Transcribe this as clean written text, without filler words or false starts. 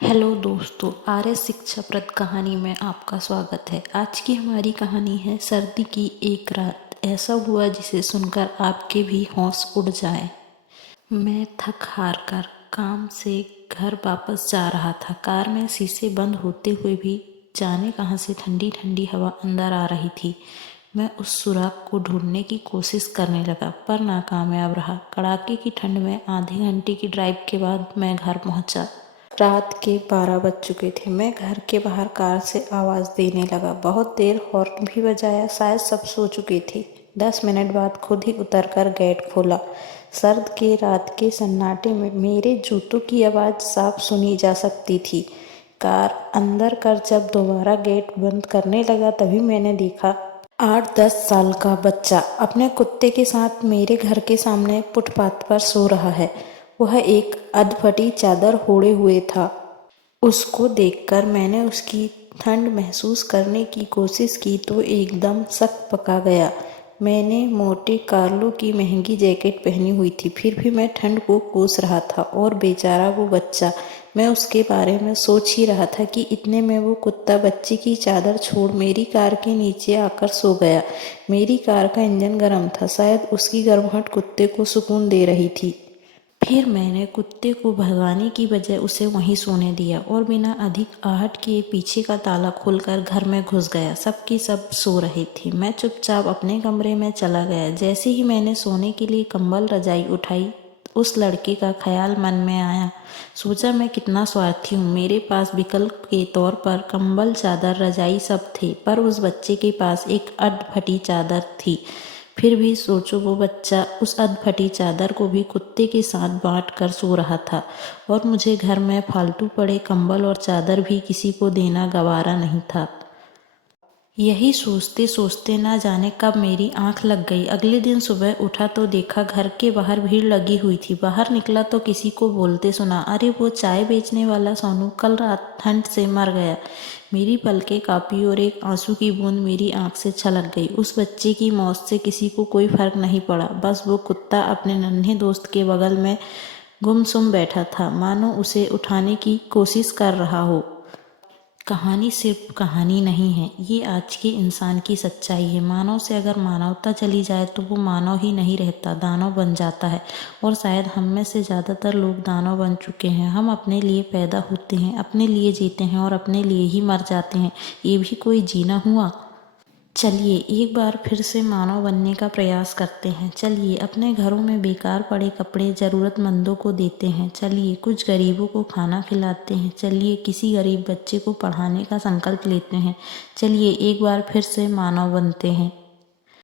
Hello दोस्तों, आर्य शिक्षाप्रद कहानी में आपका स्वागत है। आज की हमारी कहानी है सर्दी की एक रात। ऐसा हुआ जिसे सुनकर आपके भी होश उड़ जाए। मैं थक हार कर काम से घर वापस जा रहा था। कार में शीशे बंद होते हुए भी जाने कहाँ से ठंडी ठंडी हवा अंदर आ रही थी। मैं उस सुराग को ढूंढने की कोशिश करने लगा पर नाकामयाब रहा। कड़ाके की ठंड में आधे घंटे की ड्राइव के बाद मैं घर पहुंचा। रात के 12 बज चुके थे। मैं घर के बाहर कार से आवाज़ देने लगा। बहुत देर हॉर्न भी बजाया, शायद सब सो चुके थे। 10 मिनट बाद खुद ही उतरकर गेट खोला। सर्द के रात के सन्नाटे में मेरे जूतों की आवाज़ साफ सुनी जा सकती थी। कार अंदर कर जब दोबारा गेट बंद करने लगा तभी मैंने देखा 8-10 साल का बच्चा अपने कुत्ते के साथ मेरे घर के सामने फुटपाथ पर सो रहा है। वह एक अधफटी चादर ओढ़े हुए था। उसको देखकर मैंने उसकी ठंड महसूस करने की कोशिश की तो एकदम सक पका गया। मैंने मोटे कार्लो की महंगी जैकेट पहनी हुई थी, फिर भी मैं ठंड को कोस रहा था। और बेचारा वो बच्चा, मैं उसके बारे में सोच ही रहा था कि इतने में वो कुत्ता बच्चे की चादर छोड़ मेरी कार के नीचे आकर सो गया। मेरी कार का इंजन गर्म था, शायद उसकी गर्माहट कुत्ते को सुकून दे रही थी। फिर मैंने कुत्ते को भगाने की बजाय उसे वहीं सोने दिया और बिना अधिक आहट किए पीछे का ताला खोलकर घर में घुस गया। सबके सब सो रहे थे। मैं चुपचाप अपने कमरे में चला गया। जैसे ही मैंने सोने के लिए कंबल रजाई उठाई, उस लड़के का ख्याल मन में आया। सोचा, मैं कितना स्वार्थी हूँ। मेरे पास विकल्प के तौर पर कंबल, चादर, रजाई सब थे, पर उस बच्चे के पास एक अधफटी चादर थी। फिर भी सोचो, वो बच्चा उस अधफटी चादर को भी कुत्ते के साथ बांट कर सो रहा था और मुझे घर में फालतू पड़े कंबल और चादर भी किसी को देना गवारा नहीं था। यही सोचते सोचते ना जाने कब मेरी आंख लग गई। अगले दिन सुबह उठा तो देखा घर के बाहर भीड़ लगी हुई थी। बाहर निकला तो किसी को बोलते सुना, अरे वो चाय बेचने वाला सोनू कल रात ठंड से मर गया। मेरी पलकें कांपी और एक आंसू की बूंद मेरी आंख से छलक गई। उस बच्चे की मौत से किसी को कोई फर्क नहीं पड़ा, बस वो कुत्ता अपने नन्हे दोस्त के बगल में गुमसुम बैठा था, मानो उसे उठाने की कोशिश कर रहा हो। कहानी सिर्फ कहानी नहीं है, ये आज के इंसान की सच्चाई है। मानव से अगर मानवता चली जाए तो वो मानव ही नहीं रहता, दानव बन जाता है। और शायद हम में से ज़्यादातर लोग दानव बन चुके हैं। हम अपने लिए पैदा होते हैं, अपने लिए जीते हैं और अपने लिए ही मर जाते हैं। ये भी कोई जीना हुआ? चलिए एक बार फिर से मानव बनने का प्रयास करते हैं। चलिए अपने घरों में बेकार पड़े कपड़े ज़रूरतमंदों को देते हैं। चलिए कुछ गरीबों को खाना खिलाते हैं। चलिए किसी गरीब बच्चे को पढ़ाने का संकल्प लेते हैं। चलिए एक बार फिर से मानव बनते हैं।